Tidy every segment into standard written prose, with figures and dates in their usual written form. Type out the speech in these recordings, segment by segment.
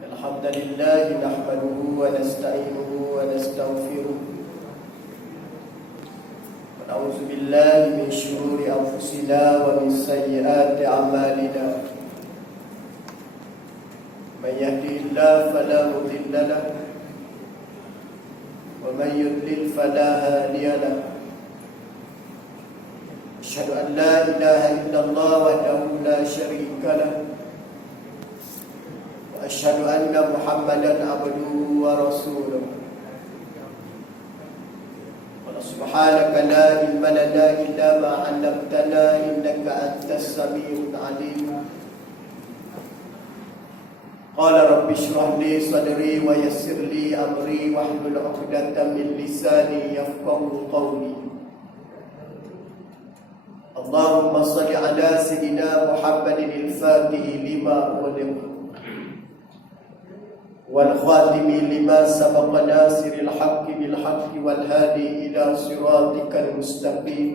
الحمد لله نحمده ونستعينه ونستغفره ونعوذ بالله من شرور أنفسنا ومن سيئات أعمالنا من يهده الله فلا مضل له ومن يضلل فلا هادي له أشهد أن لا إله إلا الله وحده لا شريك له وأشهد أن محمدا عبده ورسوله سبحانك لا علم لنا إلا ما علمتنا إنك أنت السميع العليم قال رب اشرح لي صدري ويسر لي أمري واحلل عقدة من لساني يفقهوا قولي اللهم صل على سيدنا محمد الفاتح لما أغلق والخاتم لما سبق ناصر الحق بالحق والهادي إلى صراطك المستقيم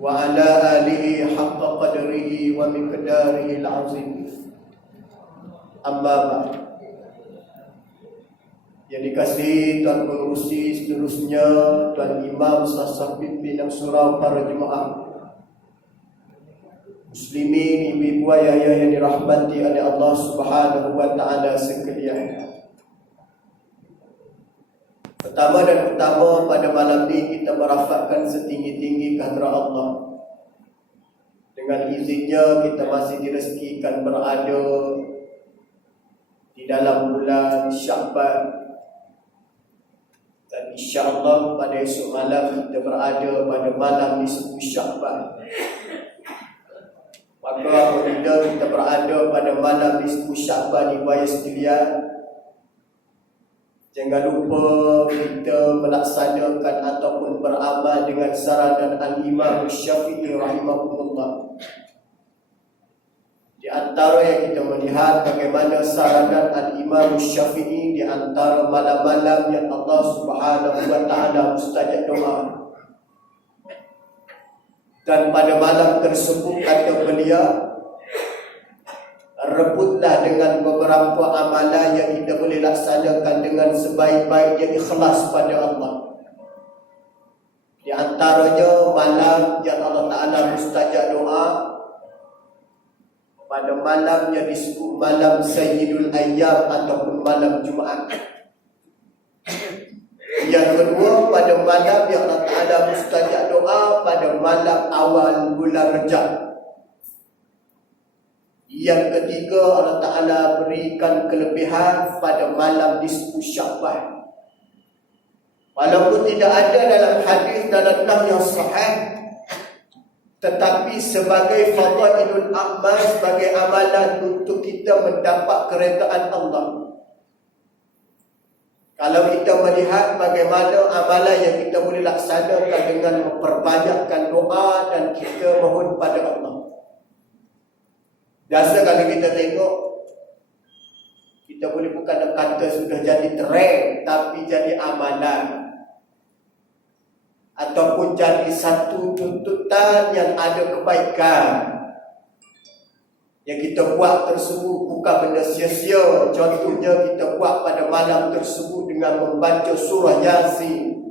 وعلى آله حق قدره ومقداره العظيم أما بعد. Yang dikasihi Tuan Pengurusi seterusnya, Tuan Imam sah pimpin surau para jemaah muslimin, ibu-ibu, ayah yang dirahmati oleh Allah Subhanahu wa taala sekalian. Pertama dan utama, pada malam ini kita merafakkan setinggi-tinggi kehadrat Allah. Dengan izinnya kita masih direzekikan berada di dalam bulan Sya'ban. Dan insya-Allah pada esok malam kita berada pada malam nisfu Sya'ban. Maka apabila kita berada pada malam nisfu Sya'ban ibu ayah sekalian, jangan lupa kita melaksanakan ataupun beramal dengan saranan Al-Imam Syafi'i rahimahullah. Di antara yang kita melihat bagaimana saranan Al-Imam Syafi'i di antara malam-malam yang Allah Subhanahu wa taala mustajab doa. Dan pada malam tersebut kata beliau, rebutlah dengan beberapa amalan yang kita boleh laksanakan dengan sebaik-baiknya ikhlas pada Allah. Di antaranya malam yang Allah Ta'ala mustajab doa, pada malam yang disebut malam Sayyidul Ayyam ataupun malam Jumaat. Yang kedua, pada malam yang Allah Ta'ala mustajab doa pada malam awal bulan Rejab. Yang ketiga, Allah Ta'ala berikan kelebihan pada malam nisfu Sya'ban. Walaupun tidak ada dalam hadis dalam yang sahih, tetapi sebagai fadailul amal, sebagai amalan untuk kita mendapat keredaan Allah. Kalau kita melihat bagaimana amalan yang kita boleh laksanakan dengan memperbanyakkan doa dan kita mohon pada Allah. Biasa kalau kita tengok, kita boleh bukan nak kata sudah jadi trend, tapi jadi amalan. Ataupun jadi satu tuntutan yang ada kebaikan. Yang kita buat tersebut bukan benda sia-sia. Contohnya kita buat pada malam tersebut dengan membaca surah Yasin.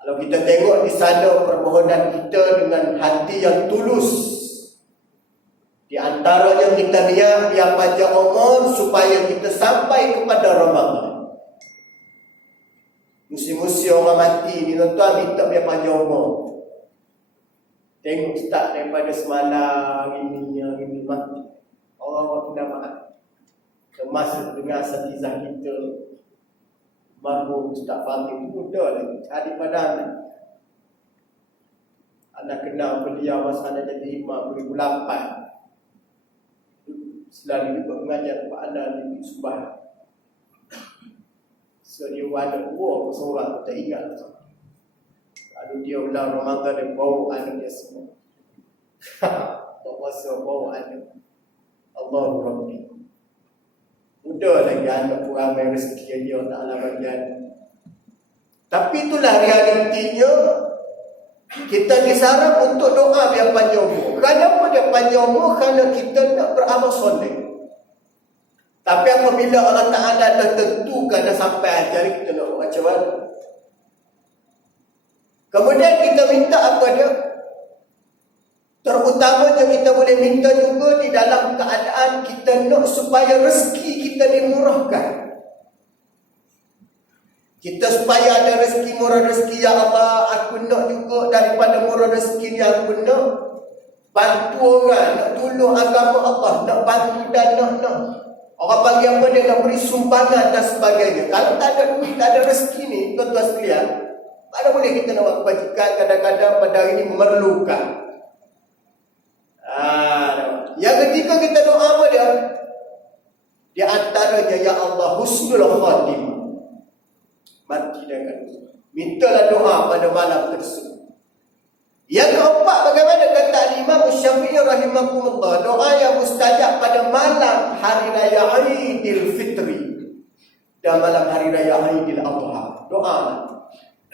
Kalau kita tengok di sana permohonan kita dengan hati yang tulus. Di antaranya kita niat biar panjang umur supaya kita sampai kepada Ramadan. Musim-musim orang mati ni tuan-tuan minta biar panjang umur. Tengok start daripada semalam ini mati. Orang kena maaf. Termasuk dengan asatizah kita, marhum Ustaz Fahmi muda lagi, adik padan. Anak kenal beliau masa anak jadi imam 2008. Selalu juga mengajar Pak Anan di Subah. So dia ada dua seorang, tak ingat. Lalu dia ulang Ramadan dan bau anak dia semua. Tak puasa bau anak. Allahu Rabbi. Mudah lagi anak pun ramai rezeki yang dia tak ala bagian. Tapi itulah realitinya. Kita disarankan untuk doa biar panjang umur. Kenapa dia panjang umur? Kerana kita nak beramal soleh. Tapi apabila Allah Ta'ala dah tentukan dah sampai ajal, kita nak buat macam mana? Kemudian kita minta apa dia? Terutamanya kita boleh minta juga di dalam keadaan kita nak supaya rezeki kita dimurahkan. Kita supaya ada rezeki, murah rezeki, ya Allah, aku nak juga daripada murah rezeki ni aku nak bantu orang, nak tolong agama Allah, nak bantu dan nak orang panggil apa dia, nak beri sumbangan dan sebagainya. Kalau tak ada duit, tak ada rezeki ni, tuan-tuan sekalian, mana boleh kita nak buat kebajikan? Kadang-kadang pada hari ini memerlukan. Yang ketiga kita doa apa dia? Di antaranya, ya Allah, husnul khatimah. Mati dengan mintalah doa pada malam tersebut. Yang keempat, bagaimana kata Imam Syafi'i rahimahullah, doa yang mustajab pada malam hari raya Aidil Fitri dan malam hari raya Aidil Adha. Doa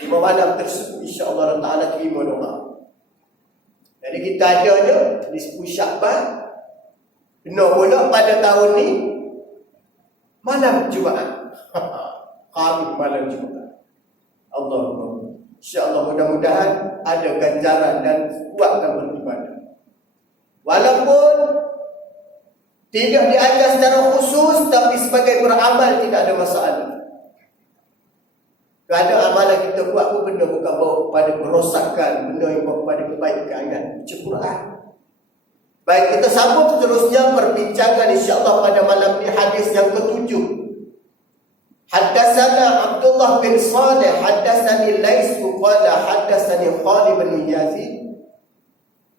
di malam tersebut insya-Allah Taala terima doa. Jadi kita adanya di 10 Syakban, kena pula pada tahun ni malam Jumaat. Kami malam Jumaat. Allahumma. InsyaAllah mudah-mudahan ada ganjaran dan kuatkan beribadah. Walaupun tidak diajar secara khusus, tapi sebagai beramal tidak ada masalah. Kerana amalan kita buat pun benda bukan bawa kepada kerosakan, benda yang bawa kepada kebaikan kan. Baca Quran. Baik, kita sambung seterusnya perbincangan insyaAllah pada malam ni hadis yang ke-7. Haddatsana Abdullah bin Salih, haddatsani Lais qala haddatsani Khalid bin Yazid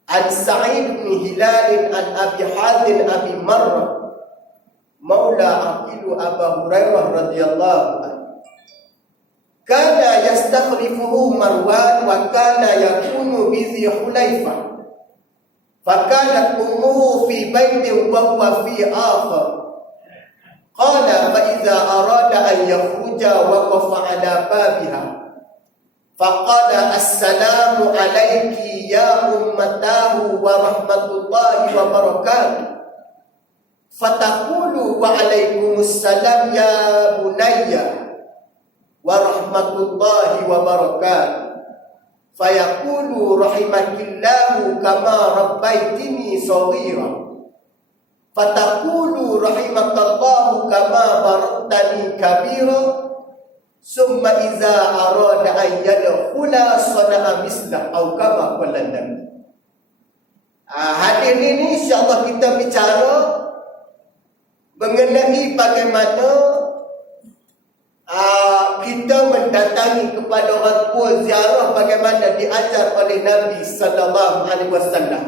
an Sa'id bin Hilal an Abi Hazim Abi Marrah maula Aqilu Abu Hurairah radhiyallahu anhu. Kana yastakhlifuhu Marwan wa kana yakunu bi Dhi Hulaifah. Fakanat ummuhu fi baitin wa huwa fi akhar. Qala fa idza arada an yakhruja waqafa ala babiha. Faqala assalamu alayki ya ummatahu wa rahmatullahi wa barakatuh. Fataqulu wa alaikumussalam ya bunayya wa rahmatullahi wa barakatuh. Fayaqulu rahimakillahu kama rabbaitini shaghira. Fataqulu rahimakallahu kama baratani kabira. Summa iza arada an yadkhula sana'a mislah atau kama qala Nabi. Hadis ini insya-Allah kita bicara mengenai bagaimana kita mendatangi kepada orang tua, ziarah bagaimana diajar oleh Nabi sallallahu alaihi wasallam.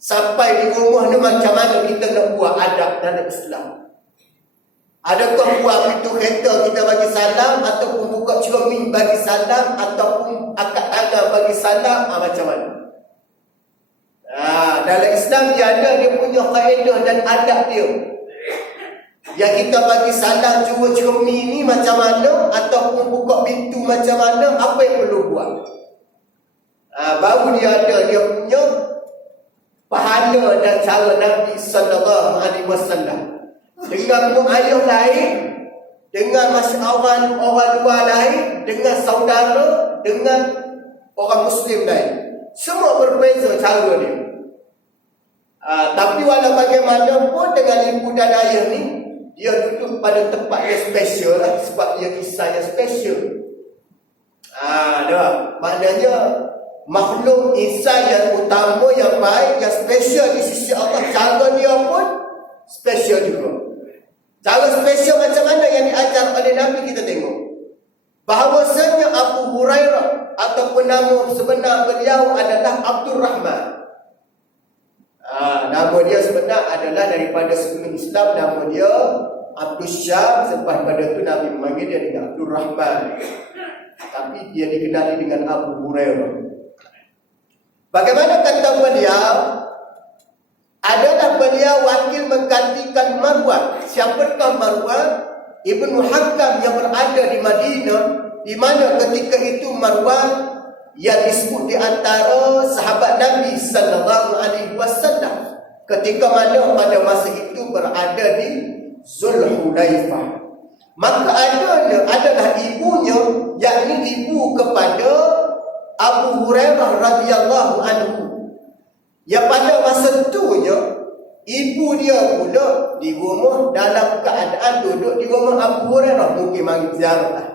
Sampai di rumah ni macam mana kita nak buat adab dalam Islam. Adakah buat pintu kereta kita bagi salam, ataupun buka cermin bagi salam, ataupun akad tangan bagi salam, macam mana? Dalam Islam dia ada, dia punya kaedah dan adab dia. Yang kita bagi salam cuma cermin ni macam mana, ataupun buka pintu macam mana, apa yang perlu buat. Baru dia ada dia punya pahala dan cara Nabi sallallahu alaihi wasallam. Dengan ayah lain, dengan orang luar lain, dengan saudara, dengan orang Muslim lain, semua berbeza cara dia. Tapi walau bagaimanapun dengan ibu dan ayah ni, dia duduk pada tempat yang special lah, sebab dia kisah yang special. Maknanya makhluk insan yang utama, yang baik, yang special di sisi Allah, cara dia pun special juga. Cara special macam mana yang diajar oleh Nabi, kita tengok. Bahawasanya Abu Hurairah ataupun nama sebenar beliau adalah Abdul Rahman. Nama dia sebenar adalah daripada sebelum Islam, nama dia Abdul Syam. Selepas pada itu Nabi memanggil dia dengan Abdul Rahman. Tapi dia dikenali dengan Abu Hurairah. Bagaimana kata beliau? Adalah beliau wakil menggantikan Marwan. Siapakah Marwan? Ibnu Hakam yang berada di Madinah, di mana ketika itu Marwan yang disebut di antara sahabat Nabi sallallahu alaihi wasallam. ketika mana pada masa itu berada di Zulhulaifah. Maka adalah ibunya, yakni ibu kepada Abu Hurairah radhiyallahu anhu. Yang pada masa itunya ibu dia pula di rumah dalam keadaan duduk di rumah Abu Hurairah, mungkin mari ziarah.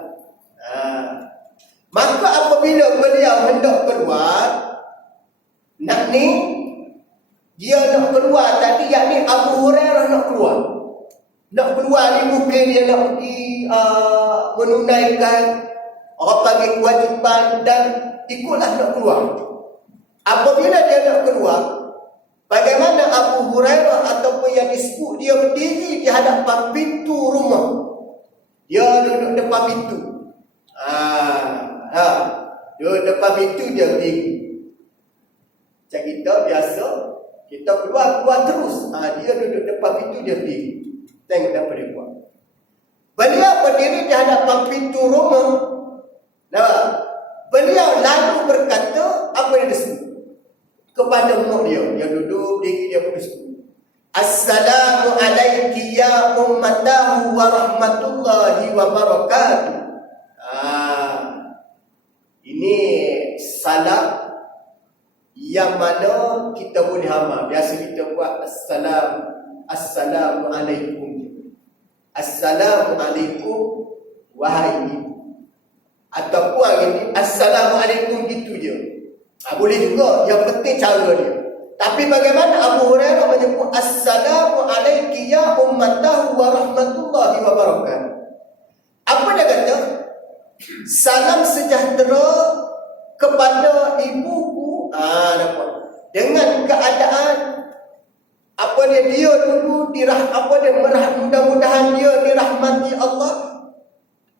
Maka apabila beliau hendak keluar, dia nak keluar tadi, yakni Abu Hurairah nak keluar. Nak keluar ni mungkin dia nak pergi menunaikan orang panggil kewajipan dan ikutlah nak keluar. Apabila dia nak keluar, bagaimana Abu Hurairah ataupun yang disebut dia berdiri di hadapan pintu rumah. Dia duduk depan pintu. Duduk depan pintu dia berdiri. Macam kita biasa, kita keluar terus. Dia duduk depan pintu dia berdiri. Tengok apa dia buat. Beliau berdiri di hadapan pintu rumah. Beliau lalu berkata, apa yang disebut kepada mak dia. Dia duduk berdiri, dia pun disebut, Assalamu alayki ya ummatahu wa rahmatullahi wa barakatuh. Ini salam yang mana kita boleh amal. Biasa kita buat Assalamu alaikum. Assalamu alaikum wahai ibu. Ataupun ini Assalamu alaikum gitu je. Boleh juga, yang penting cara dia. Tapi bagaimana Abu Hurairah menyebut Assalamu alayki ya ummatahu wa rahmatullahi wa barakatuh. Apa dia kata? Salam sejahtera kepada ibuku. Nampak? Dengan keadaan dia dulu mudah-mudahan dia dirahmati Allah.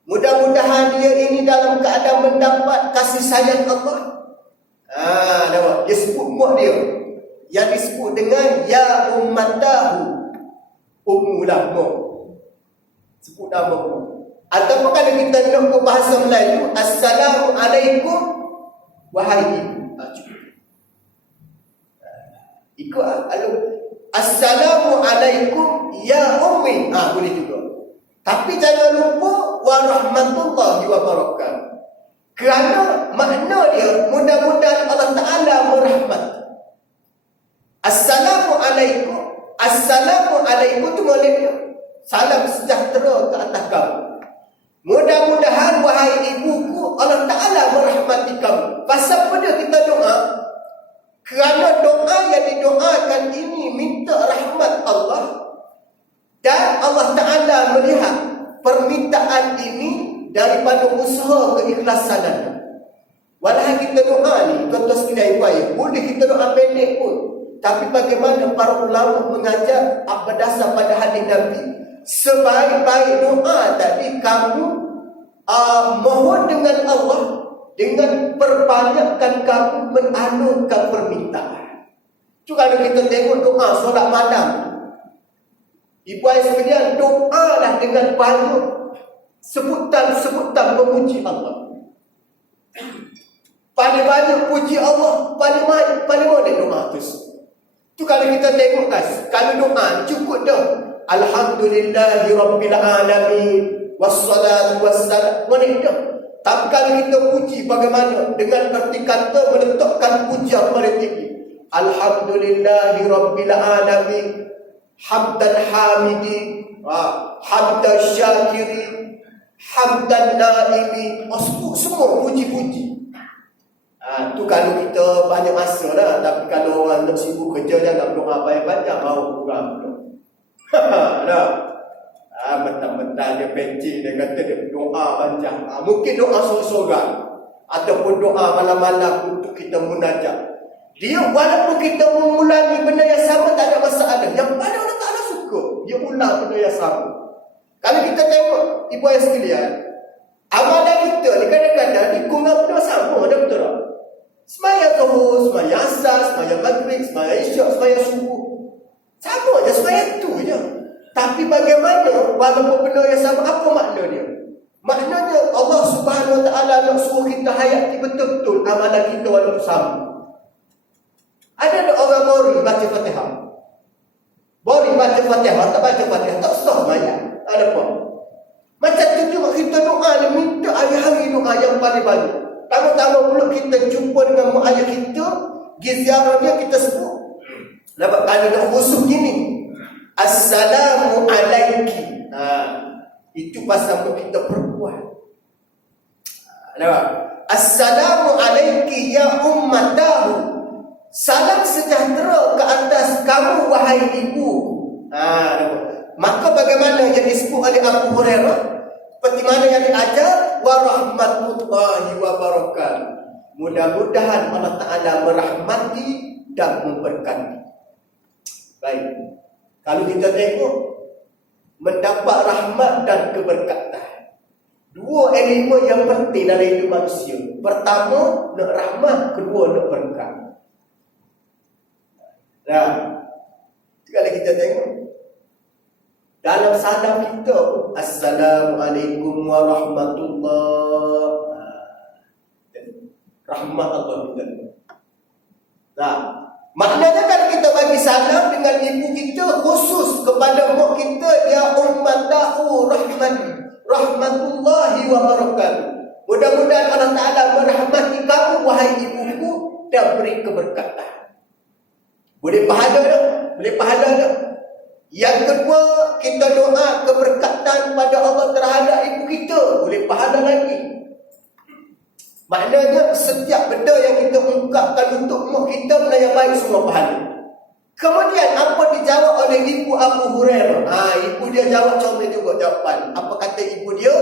Mudah-mudahan dia ini dalam keadaan mendapat kasih sayang Allah. Nampak? Dia sebut mak dia yang disebut dengan ya ummatahu. Ummulah mak. Sebut nama mak. Ataupun kalau kita nak ke bahasa Melayu, Assalamu alaikum wahai ibu. Ikut Assalamu alaikum ya ummi. Boleh juga. Tapi jangan lupa wa rahmatullahi wa barakatuh. Kerana makna dia mudah-mudahan Allah Ta'ala merahmat. Assalamu alaikum. Assalamu alaikum tu maknanya salam sejahtera ke atas kamu. Mudah-mudahan wahai ibuku Allah Ta'ala merahmati kamu. Pasal apa dia kita doa? Kerana doa yang didoakan ini minta rahmat Allah. Dan Allah Ta'ala melihat permintaan ini daripada usaha keikhlasan anda. Walau kita doa ni, tuan-tuan sekalian baik, boleh kita doa pendek pun. Tapi bagaimana para ulama mengajar berdasar pada hadis Nabi, sebaik-baik doa tadi kamu mohon dengan Allah dengan perbanyakkan kamu menalurkan permintaan. Itu kalau kita tengok doa solat malam, ibu ayah sekalian, doalah dengan banyak sebutan memuji Allah. Paling banyak puji Allah, paling banyak doa tu. Tu kalau kita tengok kalau doa cukup dah. Alhamdulillahi rabbil alamin wassalatu wassalam. Mana dah. Tapi kalau kita puji bagaimana dengan erti kata meletakkan pujian pada tinggi. Alhamdulillahi rabbil alamin hamdan hamidi hamdan syakiri hamdan naimi. Semua puji-puji. Tu kalau kita banyak masa lah. Tapi kalau orang nak sibuk kerja, jangan doa banyak-banyak, mau kurang pula. Mentang-mentang dia peci, dia kata dia doa panjang. Mungkin doa sorang-sorang ataupun doa malam-malam untuk kita munajat. Dia walaupun kita mengulangi benda yang sama, tak ada masalah. Yang mana Allah Ta'ala suka, dia ulang benda yang sama. Kalau kita tengok ibu ayah sekalian, amalan kita ni kadang-kadang dikurang benda sama, ada betul tak? Semaya zuhur, semaya asar, semaya maghrib, semaya isyak, semaya subuh, sama je, semaya tu je. Tapi bagaimana walaupun benda yang sama, apa makna dia? Maknanya Allah Subhanahu Wa Ta'ala nak suruh kita hayati betul-betul amalan kita walaupun sama. Ada orang Mori baca Fatihah, Boleh baca Fatihah, tak baca Fatihah, tak sah mayat. Ada apa? Macam tu juga kita doa ni, minta hari-hari doa yang paling banyak. Tama-tama pula kita jumpa dengan mak ayah kita, pergi ziarah dia, kita sebut. Nampak kalau nak khusus gini, Assalamu alaiki. Itu pasal kita perempuan. Nampak? Assalamu alaiki ya ummatahu. Salam sejahtera ke atas kamu wahai ibu. Maka bagaimana yang disebut oleh Abu Hurairah, seperti mana yang diajar, wa rahmatullahi wa barakatuh. Mudah-mudahan Allah Ta'ala merahmati dan memberkati. Baik. Kalau kita tengok, mendapat rahmat dan keberkatan, dua elemen yang penting dalam hidup manusia. Pertama, nak rahmat. Kedua, nak berkat. Nah, kalau kita tengok dalam salam kita, Assalamualaikum warahmatullahi, rahmat Allah kita. Nah, maknanya kalau kita bagi salam dengan ibu kita, khusus kepada mak kita, ya ummatahu rahmatullahi wa barakatuh. Mudah-mudahan Allah Ta'ala merahmati kamu wahai ibuku dan beri keberkatan. Boleh pahala tak? Boleh pahala tak? Yang kedua, kita doa keberkatan pada Allah terhadap ibu kita. Boleh pahala lagi. Maknanya setiap benda yang kita ungkapkan untuk mak kita, benda yang baik semua pahala. Kemudian apa dijawab oleh ibu Abu Hurairah? Ibu dia jawab comel juga jawapan. Apa kata ibu dia?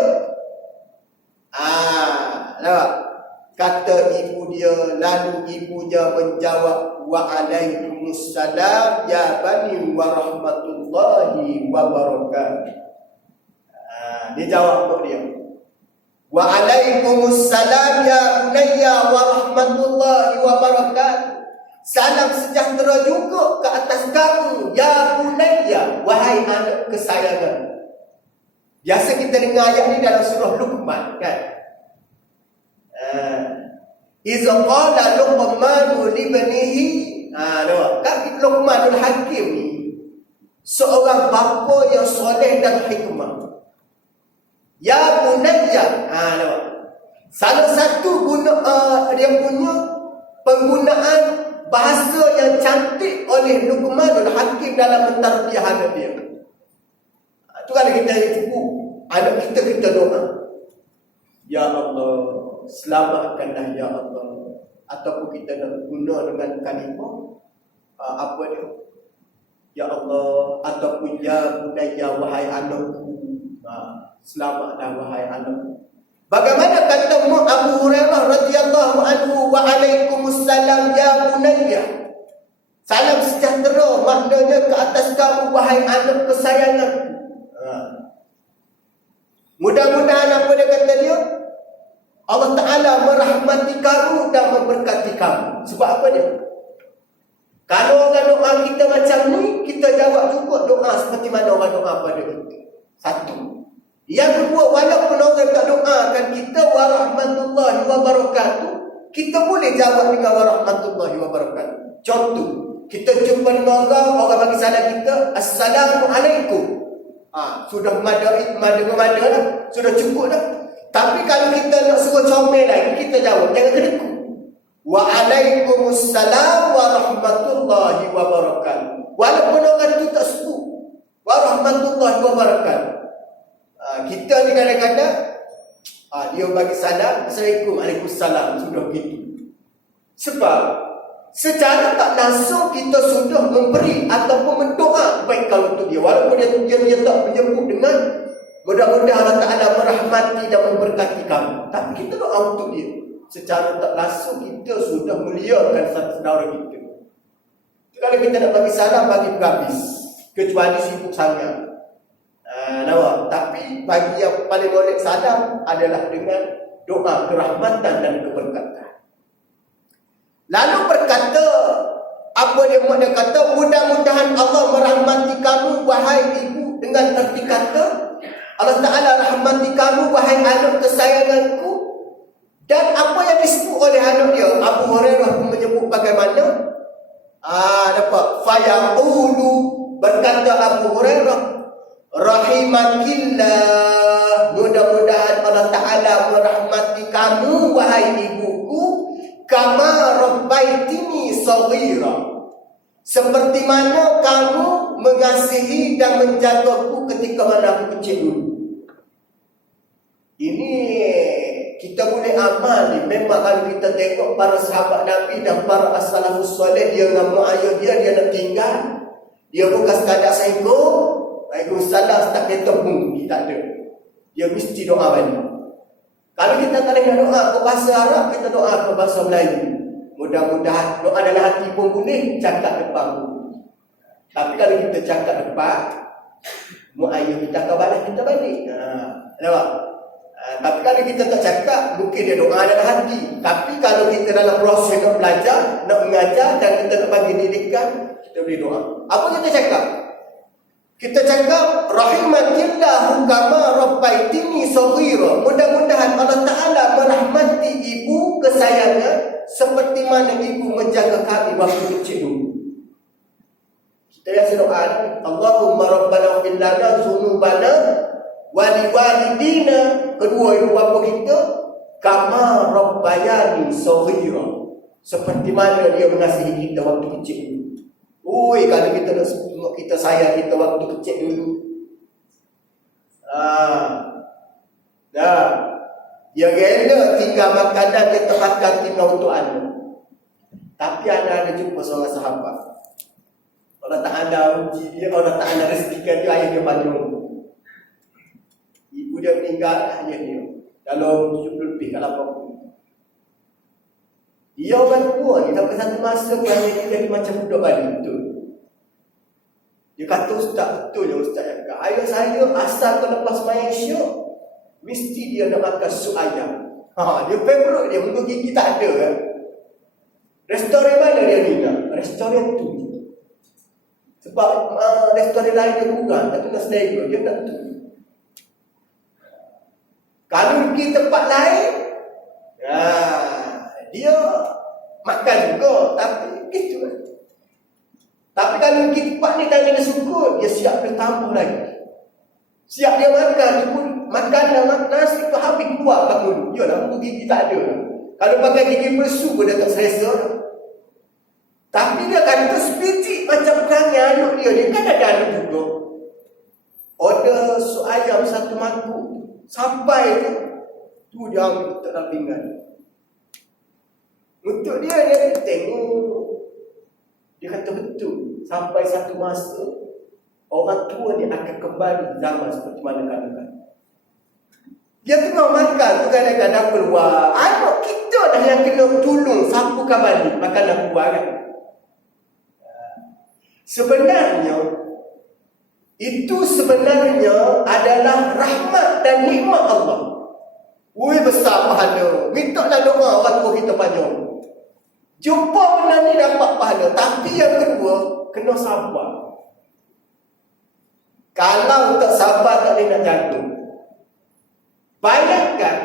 Nampak? Kata ibu dia, lalu ibunya menjawab, wa'alaikumussalam ya bani wa rahmatullahi wa barakatuh. Dia jawab untuk dia, wa'alaikumussalam ya bunayya wa rahmatullahi wa barakatuh. Salam sejahtera juga ke atas kamu ya bunayya, wahai anak kesayangan. Biasa kita dengar ayat ni dalam surah Luqman, kan? Iza qala Luqmanu libnihi, kan Luqmanul Hakim ni seorang bapa yang soleh dan hikmah. Ya bunayya, salah satu dia punya penggunaan bahasa yang cantik oleh Luqmanul Hakim dalam mentarbiyah anak dia. Itu kalau kita sebut anak kita doa, ya Allah, selamatkanlah ya Allah. Ataupun kita nak guna dengan kalimah apa dia, ya Allah, ataupun ya bunayya, wahai anakku, selamatlah wahai anakku. Bagaimana kata Abu Hurairah radhiyallahu anhu, wa alaikumussalam ya bunayya, salam sejahtera maknanya ke atas kamu wahai anak kesayanganku. Mudah-mudahan apa dia kata dia, Allah Ta'ala merahmati kamu dan memberkati kamu. Sebab apa dia? Kalau orang doa kita macam ni, kita jawab juga doa seperti mana orang doa pada kita. Satu. Yang kedua, walaupun orang tak doakan kita warahmatullahi wabarakatuh, kita boleh jawab dengan warahmatullahi wabarakatuh. Contoh, kita jumpa dengan orang bagi salam kita, Assalamualaikum. Sudah mada dah, sudah cukup dah. Tapi kalau kita nak suruh comel lagi, kita jawab, jangan kedekut. Waalaikumsalam warahmatullahi wabarakatuh. Walaupun orang itu tak sebut warahmatullahi wabarakatuh. Kita ni kadang-kadang dia bagi salam, Assalamualaikum, Waalaikumsalam, sudah begitu. Sebab secara tak langsung kita sudah memberi ataupun mendoa kebaikan untuk dia. Walaupun dia tak menyebut dengan mudah-mudahan Allah Ta'ala merahmati dan memberkati kamu, tapi kita doa untuk dia. Secara tak langsung kita sudah muliakan saudara kita. Kalau kita nak bagi salam, bagi berhabis, kecuali sibuk sangat. Tapi bagi yang paling molek salam adalah dengan doa kerahmatan dan keberkatan. Lalu berkata, apa dia kata, mudah-mudahan Allah merahmati kamu wahai ibu, dengan erti kata Allah Ta'ala rahmati kamu wahai anak kesayanganku. Dan apa yang disebut oleh anak dia, Abu Hurairah menyebut bagaimana Dapat. Fayaqulu, berkata Abu Hurairah, rahimakillah, mudah-mudahan Allah Ta'ala merahmati kamu wahai ibuku, kama rabbaitini shaghira, seperti mana kamu mengasihi dan menjagaku ketika mana aku kecil dulu. Ini kita boleh amal ni. Memang kalau kita tengok para sahabat Nabi dan para as-salafus soleh, dia dengan mak ayah dia nak tinggal, dia bukan sekadar assalamualaikum, waalaikumsalam, tak kata tak ada. Dia mesti doa balik. Kalau kita tak nak doa ke bahasa Arab, kita doa ke bahasa Melayu. Mudah-mudahan doa dalam hati pun boleh, cakap depan pun. Tapi kalau kita cakap depan, mak ayah kita akan balas kita balik. Nampak? Tapi kalau kita tak cakap, mungkin dia doa dalam hati. Tapi kalau kita dalam proses nak belajar, nak mengajar dan kita nak bagi didikan, kita boleh doa. Apa kita cakap? Kita cakap, rahimatillahu kama rabbaitini shaghira. Mudah-mudahan Allah Ta'ala merahmati ibu kesayangan seperti mana ibu menjaga kami waktu kecil dulu. Kita biasa doa, Allahumma rabbana fil lana dzunubana waliwalidina, kedua ibu bapa kita, kama rabbayani shaghira, seperti mana dia mengasihi kita waktu kecil dulu. Oi, kalau kita nak kita sayang kita waktu kecil dulu. Dia rela tinggal makanan kita makan tinggal untuk anak. Tapi anak ada jumpa seorang sahabat, Allah Ta'ala uji dia, Allah Ta'ala rezekikan dia, ayah dia panjang. Ibu dia meninggal, ayah dia dalam 70 lebih, kalau 80. Dia orang tua ni, sampai satu masa ayah dia jadi macam budak balik. Betul. Dia kata, ustaz, betul je ustaz cakap. Ayah saya asal lepas main syok, mesti dia nak makan sup ayam. Dia favorite dia, muka gigi tak ada kan. Restoran mana dia ni nak? Restoran tu. Sebab restoran lain dia kurang, tapi nak selera, dia nak tu. Kalau pergi tempat lain, dia makan juga, tapi gitu kan. Tapi kalau pergi tempat ni tak ada syukur, dia siap dia tambah lagi. Siap dia makan, dia pun makan nasi tu habis keluar kat mulut. Yalah, muka gigi tak ada. Kalau pakai gigi palsu pun dia tak selesa. Tapi dia kata sebiji macam perangai anak dia. Dia kan ada anak juga. Order sup ayam satu mangkuk. Sampai tu dia ambil tak dalam pinggan. Untuk dia tengok. Dia kata betul. Sampai satu masa, orang tua ni akan kembali zaman seperti mana kadang-kadang. Dia tengah makan tu kadang-kadang keluar. Anak kita dah yang kena tolong sapukan balik makanan keluar kan. Sebenarnya itu sebenarnya adalah rahmat dan nikmat Allah. Woi, besar pahala. Mintalah doa orang tua kita panjang. Jumpa benda ni dapat pahala. Tapi yang kedua, kena sabar. Kalau tak sabar tak boleh nak jaga. Bayangkan,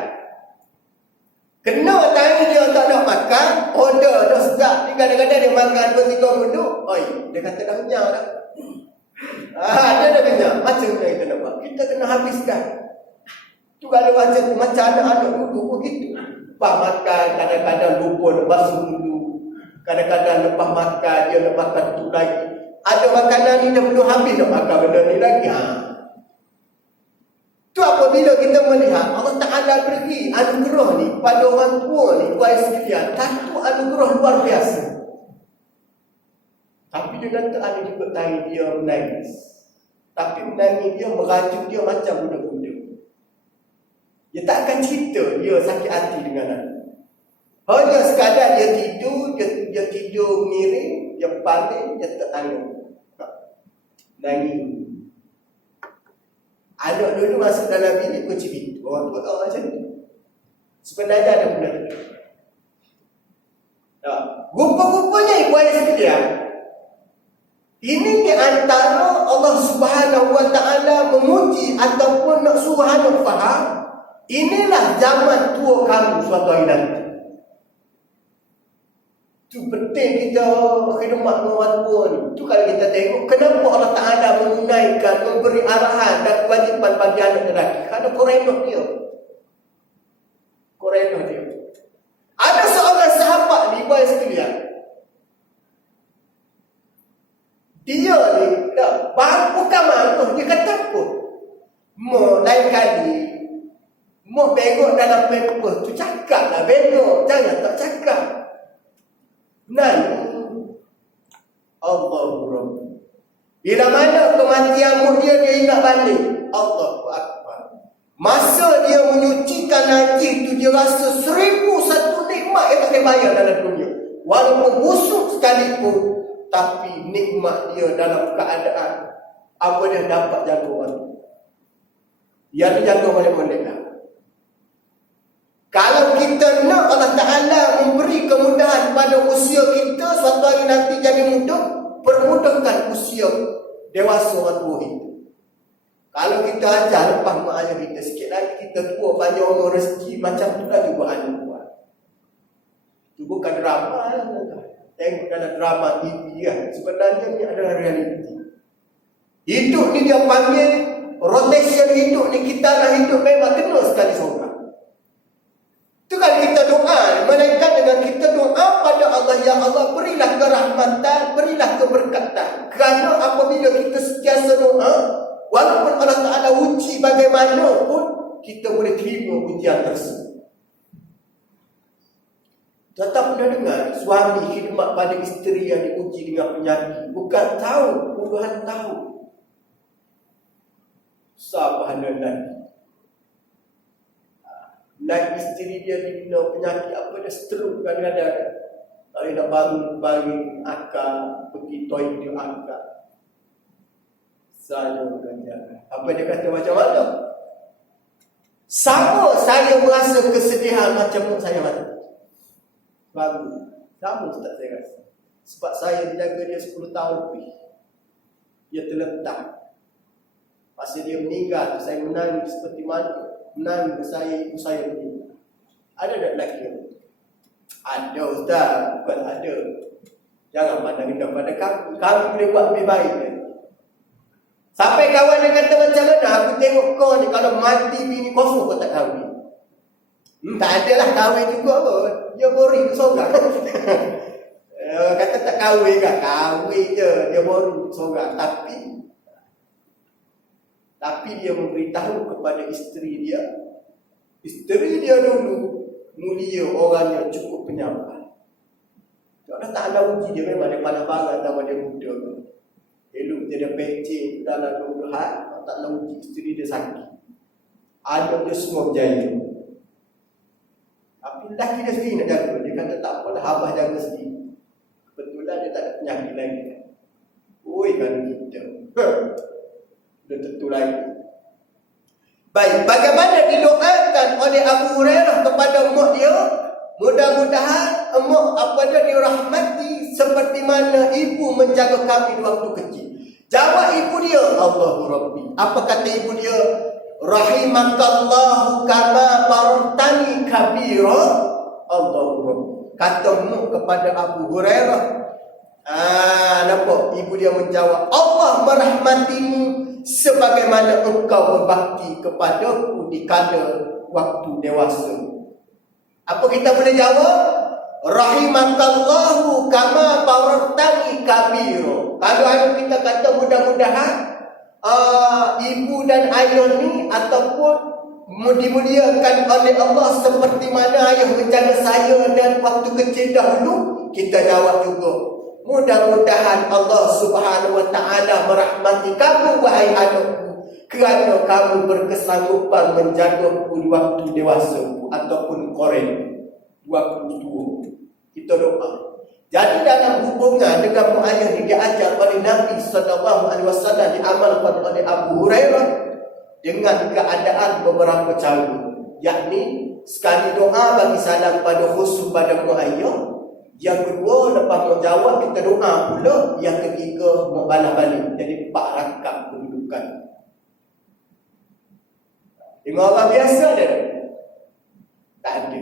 kena tanya dia tak nak makan, order dah sedap. Dia kadang-kadang dia makan 2-3 minit. Oi, dia kata dah kenyang dah. Dia dah kenyang. Macam mana kita nak buat? Kita kena habiskan. Tu kalau macam anak-anak dulu pun gitu. Lepas makan, kadang-kadang lupa nak basuh dulu. Kadang-kadang lepas makan, dia nak makan tu lagi. Ada makanan ni dah belum habis nak makan benda ni lagi. Tu apabila kita melihat Allah Ta'ala beri anugerah ni pada orang tua ni, buat sekalian, satu anugerah luar biasa. Tapi dia kata ada juga tahi dia menangis. Tapi menangis dia merajuk dia macam budak-budak. Dia tak akan cerita dia sakit hati dengan anak. Hanya sekadar dia tidur, dia tidur miring, dia paling, dia tak tanggung. Nangis. Anak dulu masuk dalam bilik pun cerita. Orang tua tahu macam tu. Sebenarnya ada benda tu. Rupa-rupanya ibu ayah sekalian, ini di antara Allah Subhanahu Wa Ta'ala menguji ataupun nak suruh anak faham. Inilah zaman tua kamu suatu hari nanti. Itu penting kita khidmat dengan orang tua ni. Itu kalau kita tengok kenapa Allah Ta'ala menunaikan, memberi arahan dan kewajipan bagi anak lelaki. Kerana korenah dia. Korenah dia. Ada seorang sahabat ni, ibu sekalian. Dia ni, bukan malu, dia kata apa? Lain kali, mau bengok dalam paper tu cakap lah, bengok, jangan tak cakap. Allahu Rabbi. Bila mana kematian dia ingat balik. Allahu Akbar. Masa dia menyucikan najis tu, dia rasa 1001 nikmat yang tak boleh bayar dalam dunia. Walaupun busuk sekalipun, tapi nikmat dia dalam keadaan apa dia dapat jaga orang. Dia tu jaga boleh-boleh lah. Kalau kita nak Allah Ta'ala memberi kemudahan pada usia kita, suatu hari nanti jadi muda, permudahkan usia dewasa orang tua itu. Kalau kita ajar lepas mak ayah kita, sikit lagi kita tua, banyak orang rezeki, macam tu lagi buat anak buat. Itu bukan drama lah. Tengok dalam drama TV kan. Sebenarnya ni adalah realiti. Hidup ni dia panggil rotation hidup ni, kita nak hidup memang kena sekali seorang. Itu kalau kita doa, melainkan dengan kita doa pada Allah, ya Allah berilah kerahmatan, berilah keberkatan. Kerana apabila kita sentiasa doa, walaupun Allah Ta'ala uji bagaimanapun, kita boleh terima ujian tersebut. Tetap pernah dengar suami khidmat pada isteri yang diuji dengan penyakit, bukan tahu, puluhan tahun. Subhanallah. Naik isteri dia dibina penyakit apa, dia stroke kadang-kadang. Kalau nak bangun akal, pergi toilet akal. Saya bukan jaga. Apa dia kata macam mana? Sama saya merasa kesedihan macam saya mati. Baru. Sama tak saya rasa. Sebab saya menjaga dia 10 tahun lebih. Dia terletak. Masa dia meninggal, saya menangis seperti mana. Menangis saya, ibu saya meninggal. Ada tak lelaki? Ada Ustaz. Bukan ada. Jangan pandang indah pada kami. Kami boleh buat lebih baik. Sampai kawan dia kata macam mana, aku tengok kau ni kalau mati bini kosong kau tak kahwin. Tak adalah kahwin juga kot. Dia boring seorang. Kata tak kahwin kan? Kahwin je. Dia boring seorang. Tapi dia memberitahu kepada isteri dia. Isteri dia dulu mulia, orangnya cukup penyampai. Allah Ta'ala uji dia memang dia pandang bangat sama dia muda. Elok dia ada pecik dalam 20 hari. Allah Ta'ala uji isteri dia sakit. Anak dia semua berjaya. Tapi lelaki dia sendiri nak jaga. Dia kata tak apalah, abah jaga sendiri. Kebetulan dia tak ada penyakit lagi. Oi kan kita. Dia tentu lagi. Baik, bagaimana didoakan oleh Abu Hurairah kepada mak dia? Mudah-mudahan mak apa dia dirahmati seperti mana ibu menjaga kami di waktu kecil. Jawab ibu dia, Allahu Rabbi. Apa kata ibu dia? Rahimakallahu kama bartani kabira. Allahu Rabbi. Kata mak kepada Abu Hurairah. Nampak ibu dia menjawab, Allah merahmatimu sebagaimana engkau berbakti kepadaku di kala waktu dewasa. Apa kita boleh jawab? Rahimakallahu kama bartani kabira. Kalau ayah kita kata mudah-mudahan ibu dan ayah ni ataupun dimuliakan oleh Allah seperti mana ayah menjaga saya dan waktu kecil dahulu, kita jawab juga, mudah-mudahan Allah Subhanahu wa Ta'ala merahmati kamu wahai anakku, kerana kamu berkesanggupan menjagaku di waktu dewasa ataupun koren waktu tua. Kita doa. Jadi dalam hubungan dengan mak ayah ni diajar oleh Nabi SAW, diamalkan oleh Abu Hurairah dengan keadaan beberapa cara. Yakni sekali doa bagi salam pada khusus pada mak ayah. Yang kedua, lepas menjawab kita doa pula. Yang ketiga, membalas balik. Jadi 4 rakaat kedudukan. Dengan orang biasa dia tak ada.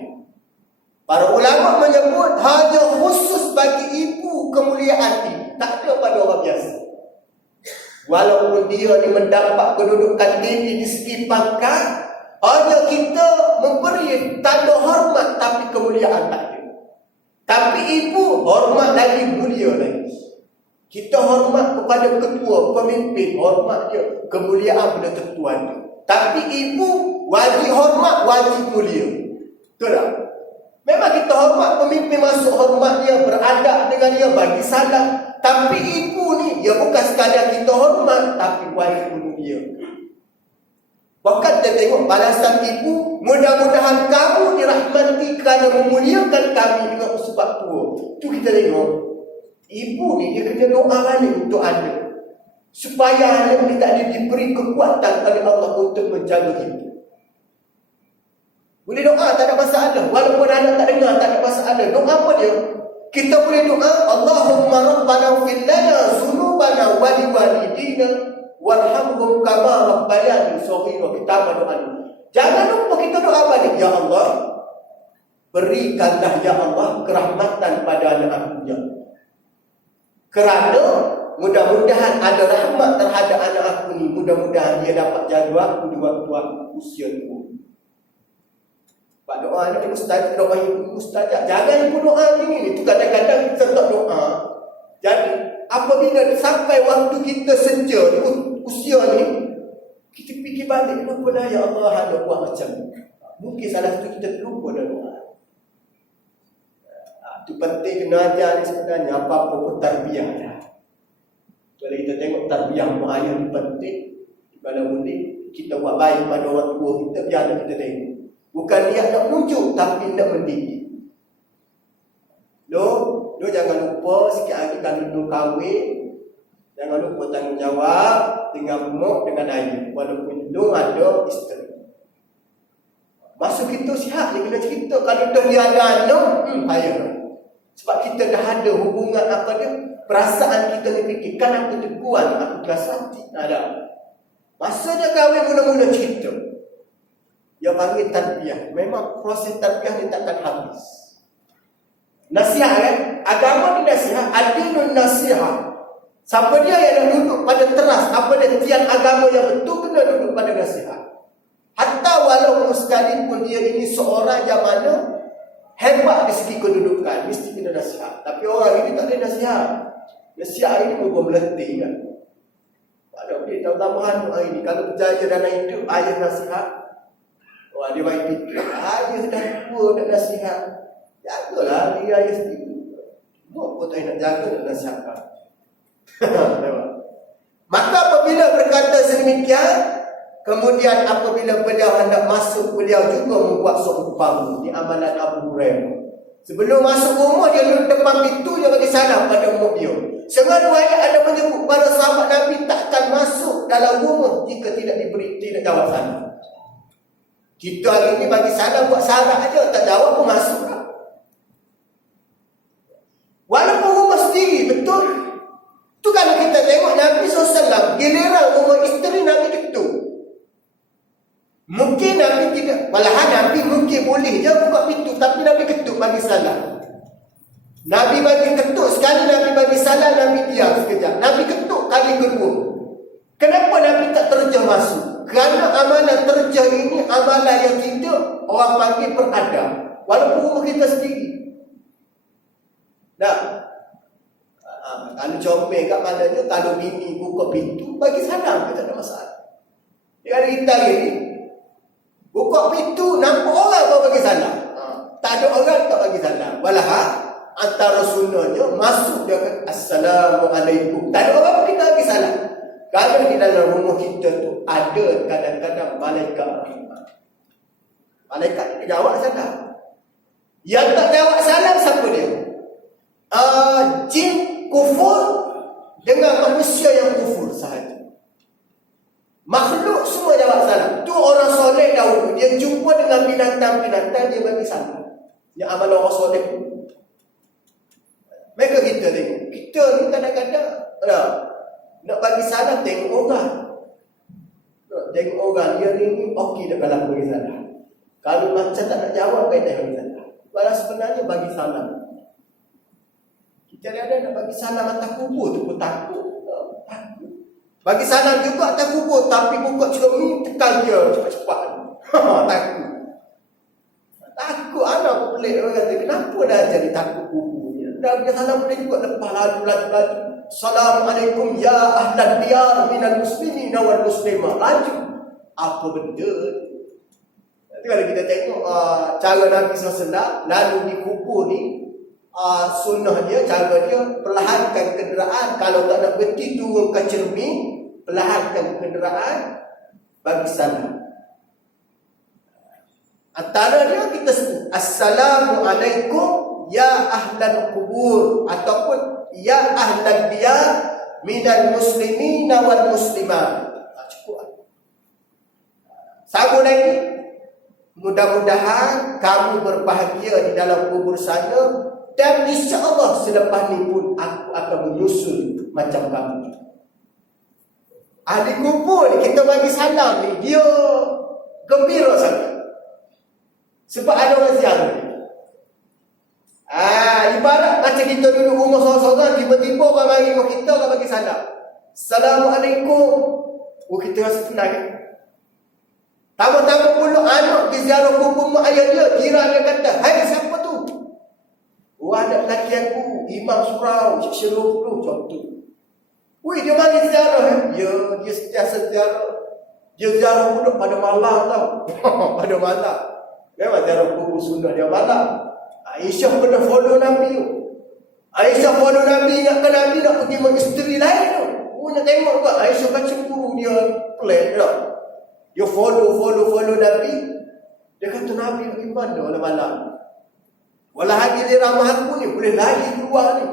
Para ulama menyebut hanya khusus bagi ibu kemuliaan ini. Tak ada pada orang biasa. Walaupun dia ni mendapat kedudukan tinggi di segi pangkat, hanya kita memberi tanda hormat tapi kemuliaan tak ada. Tapi ibu hormat lagi, mulia lagi. Kita hormat kepada ketua, pemimpin, hormat dia, kemuliaan pada ketua dia. Tapi ibu wajib hormat, wajib mulia. Betul tak? Memang kita hormat pemimpin, masuk hormat dia, beradab dengan dia, bagi salam. Tapi ibu ni, dia bukan sekadar kita hormat, tapi wajib mulia. Bahkan kita tengok balasan ibu, mudah-mudahan kamu dirahmati kerana memuliakan kami dengan sebab tua. Itu kita tengok. Ibu ni dia kena doa balik untuk anak. Supaya anak ni tak diberi kekuatan oleh Allah untuk menjaga kita. Boleh doa, tak ada masalah. Walaupun anak tak dengar, tak ada masalah. Doa apa dia? Kita boleh doa, Allahumma rabbana fil lana zunubana wa liwalidina warhamhum kama rabbayani shaghira. Kita doa ni. Jangan lupa kita doa balik, ya Allah, berikanlah ya Allah kerahmatan pada anak aku ya. Kerana mudah-mudahan ada rahmat terhadap anak aku ni. Mudah-mudahan dia dapat jaga aku di waktu aku usia tua. Pak doa ni ustaz, doa ibu ustaz. Jangan ibu doa ni. Itu kadang-kadang kita tak doa. Jadi apabila sampai waktu kita senja di usia ni, kita fikir balik, kenapa lah ya Allah ada buat macam ni. Mungkin salah satu kita terlupa dah doa. Itu penting kena ajar ni sebenarnya. Apa-apa pun tarbiyah dah. Kalau kita tengok tarbiyah mak ayah ni penting. Kalau boleh kita buat baik pada orang tua kita, biarlah kita tengok. Bukan dia nak muncul, tapi nak mendidik. Lo jangan lupa sikit lagi kalau lo kahwin, jangan lupa tanggungjawab dengan mak, dengan ayah. Walaupun lo ada isteri. Masuk kita sihat dia kena cerita. Kalau dia ada anak, payah. Sebab kita dah ada hubungan apa dia, perasaan kita ni fikir, kan aku teguan, aku keras hati. Ada. Masa dia kahwin mula-mula cerita. Dia panggil tarbiyah. Memang proses tarbiyah ni takkan habis. Nasihat kan? Agama ni nasihat. Adinun nasihat. Siapa dia yang nak duduk pada teras, apa dia tiang agama yang betul, kena duduk pada nasihat. Hatta walaupun sekalipun dia ini seorang yang mana hebat di segi kedudukan, mesti kena nasihat. Tapi orang ini tak ada nasihat. Nasihat ini berubah meletih kan. Ada dia tahu tambahan hari ini. Kalau berjaya dalam hidup, ayah nasihat. Wah, dia baik fikir. Ayah dah tua nak nasihat. Jagalah dia ayah sendiri. Buat pun tak nak jaga, nak nasihatkan. Maka apabila berkata sedemikian, kemudian apabila beliau hendak masuk, beliau juga membuat seumpama. Ini amalan Abu Hurairah. Sebelum masuk rumah, dia duduk depan pintu, dia bagi salam pada mak dia. Setengah riwayat ada menyebut para sahabat Nabi takkan masuk dalam rumah jika tidak jawab salam. Kita hari ini bagi salam buat syarat aja, tak jawab pun masuk lah. Walaupun rumah sendiri, betul. Tu kalau kita tengok Nabi SAW, giliran rumah isteri Nabi ketuk. Mungkin Nabi tidak, malahan Nabi mungkin boleh je buka pintu, tapi Nabi ketuk bagi salam. Nabi bagi ketuk sekali, Nabi bagi salam, Nabi diam sekejap. Nabi ketuk kali kedua. Kenapa Nabi tak terjah masuk? Kerana amalan terjah ini amalan yang kita orang panggil beradab. Walaupun rumah kita sendiri. Nah, kalau comel kat maknanya, kalau bini buka pintu, bagi salam, kita tak ada masalah. Di hari kita ini, buka pintu, nampak orang kau bagi salam. Tak ada orang tak bagi salam. Walahal, antara sunnahnya, masuk dia kata, Assalamualaikum. Tak ada orang pun kita bagi salam. Kalau di dalam rumah kita tu ada kadang-kadang malaikat rahmat. Malaikat dia jawab salam. Yang tak jawab salam siapa dia? Jin kufur dengan manusia yang kufur sahaja. Makhluk semua jawab salam. Tu orang soleh dahulu, dia jumpa dengan binatang-binatang, dia bagi salam. Yang amal orang soleh. Mereka kita tengok. Kita ni kadang-kadang nak bagi salam, tengok orang. Tengok orang, dia ni okey dah kalau bagi salam. Kalau macam tak nak jawab, baik tak bagi salam. Balas sebenarnya bagi salam. Kita ada nak bagi salam atas kubur tu pun takut. Bagi salam juga atas kubur, tapi buka cermin tekan dia cepat-cepat. Takut. Takut anak aku pelik. Orang kata, kenapa dah jadi takut kubur ni? Dah bagi salam boleh juga lepas laju. Assalamualaikum ya ahlan diyar minal muslimin wal muslimah. Laju. Apa benda? Nanti kalau kita tengok cara Nabi SAW lalu di kubur ni, sunnah dia, cara dia perlahankan kenderaan. Kalau tak nak berhenti turunkan cermin, perlahankan kenderaan, bagi salam. Antara dia kita sebut Assalamualaikum ya ahlan kubur, ataupun ya ahlan diyar minal muslimin wal muslimat. Cukup. Sambung lagi. Mudah-mudahan kamu berbahagia di dalam kubur sana, dan insya-Allah selepas ni pun aku akan menyusul macam kamu. Ahli kubur ni kita bagi salam ni, dia gembira sangat. Sebab ada orang ziarah ni. Ibarat macam kita duduk rumah seorang-seorang, tiba-tiba orang mari rumah kita, orang bagi salam. Assalamualaikum. Kita rasa tenang kan? Tamu-tamu pula anak di ziarah kubur mak ayah dia, jiran dia kata, hai siapa tu? Anak lelaki aku, Imam Surau, Syekh contoh. Wih, dia mari ziarah. Dia sentiasa ziarah. Dia ziarah pula pada malam tau. Pada malam. Memang ziarah kubur sunnah dia malam. Aisyah kena follow Nabi tu. Aisyah follow Nabi, ingatkan Nabi nak pergi dengan isteri lain tu. Nak tengok juga. Aisyah kan cemburu, dia plan tak. Dia follow Nabi. Dia kata Nabi pergi mana malam-malam. Walau lagi dia ramah aku ni, boleh lari keluar ni.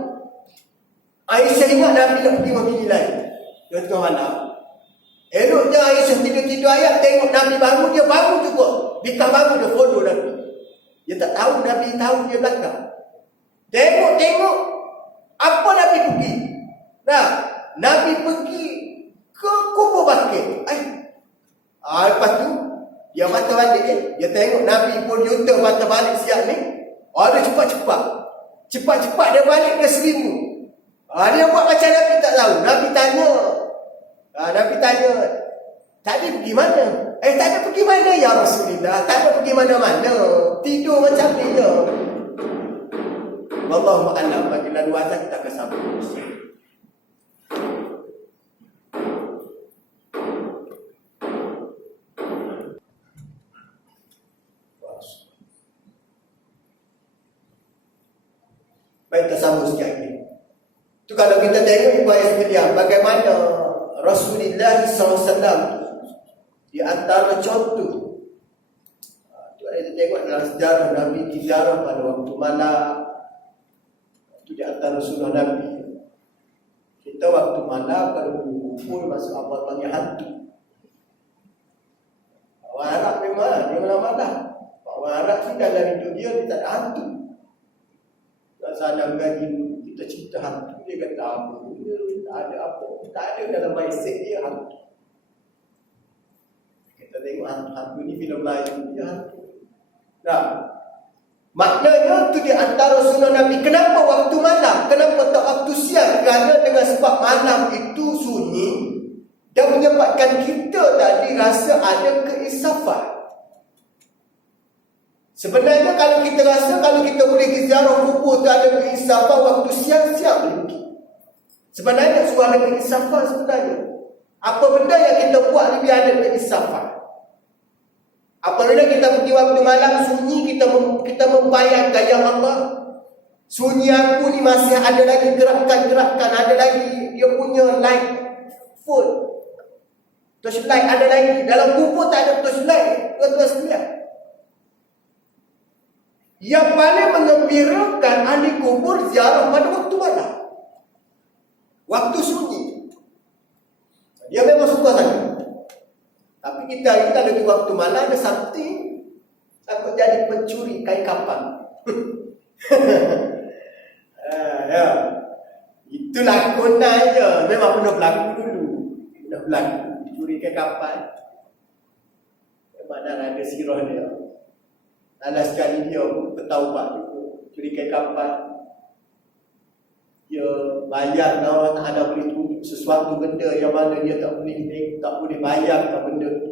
Aisyah ingat Nabi nak pergi dengan bini lain. Dia tengah malam. Eloknya Aisyah tidur-tidur ayat, tengok Nabi bangun, dia bangun juga. Bikah bangun, dia follow Nabi. Dia tak tahu Nabi tahu dia belakang. Tengok. Apa Nabi pergi? Nah, Nabi pergi ke kubur Baqi'. Lepas tu, dia mata balik. Dia tengok Nabi pun yuta mata balik siap ni. Dia cepat-cepat. Cepat-cepat dia balik, dia selimut. Dia buat macam Nabi tak tahu. Nabi tanya. Tadi pergi mana? Tak ada pergi mana ya Rasulullah. Tak ada pergi mana-mana. Tidur macam ni je. Wallahu a'lam. Bagi lalu azan kita akan sambung. Baik, kita sambung sekejap lagi. Itu kalau kita tengok ibu ayah sekalian, bagaimana Rasulullah SAW di antara contoh. Itu ada kita tengok dalam sejarah Nabi ziarah pada waktu malam. Itu di antara sunnah Nabi. Kita waktu malam kalau berkumpul masuk abad panggil hantu. Orang Arab memang dia malam-malam. Orang Arab ni dalam hidup dia tak ada hantu. Sana gaji kita cerita hantu, dia kata apa? Tak ada apa. Tak ada dalam mindset dia hantu. Kita tengok hantu ni filem Melayu, dia hantu. Maknanya itu di antara sunnah Nabi. Kenapa waktu malam? Kenapa tak waktu siang? Kerana dengan sebab malam itu sunyi dan menyebabkan kita tadi rasa ada keinsafan. Sebenarnya kalau kita rasa, kalau kita boleh pergi ziarah kubur tu ada keinsafan waktu siang-siang boleh pergi. Sebenarnya suara keinsafan sebenarnya. Apa benda yang kita buat lebih ada keinsafan. Apabila kita pergi waktu malam sunyi, kita membayangkan ya Allah, sunyi aku ni masih ada lagi gerakan-gerakan, ada lagi dia punya light full. Torchlight ada lagi. Dalam kubur tak ada torchlight. Tuan-tuan sekalian. Yang paling mengembirakan ahli kubur ziarah pada waktu malam. Waktu sunyi. Dia memang suka sangat. Tapi kita kalau di waktu malam ada something, takut jadi pencuri kain kapan. Ya. Itu lakonan je. Memang pernah berlaku dulu. Pernah berlaku. Curi kain kapan. Memang dah ada sirah dia. Alas sekali dia bertaubat juga. Curikai kapal. Dia bayar kalau tak ada boleh tunjuk sesuatu benda yang mana dia tak boleh bayar benda tu.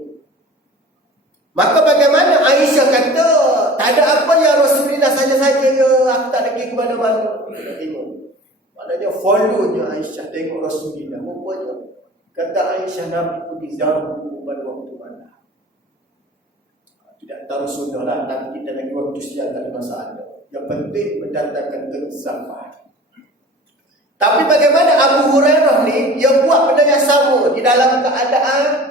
Maka bagaimana Aisyah kata, tak ada apa yang Rasulullah saja-saja ya, aku tak nak pergi ke mana-mana. Kita tengok. Maknanya follow-nya Aisyah tengok Rasulullah. Rupanya kata Aisyah, Nabi pun dizaruh pada waktu mana. Tidak tahu sudah lah, tapi kita lagi waktu siang tak ada masalah. Yang penting mendatangkan kesabaran. Tapi bagaimana Abu Hurairah ni, dia buat benda yang sama di dalam keadaan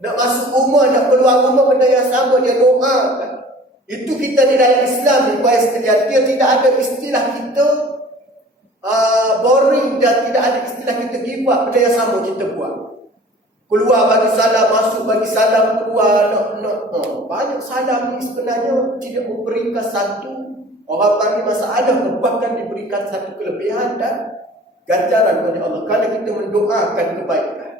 nak masuk rumah, nak keluar rumah, benda yang sama dia doakan. Itu kita di dalam Islam ni, buat sekalian, dia tidak ada istilah kita boring dan tidak ada istilah kita give up, benda yang sama kita buat. Keluar bagi salam, masuk bagi salam, keluar banyak salam ni sebenarnya tidak memberikan satu orang panggil masalah, bahkan diberikan satu kelebihan dan ganjaran oleh Allah kalau kita mendoakan kebaikan.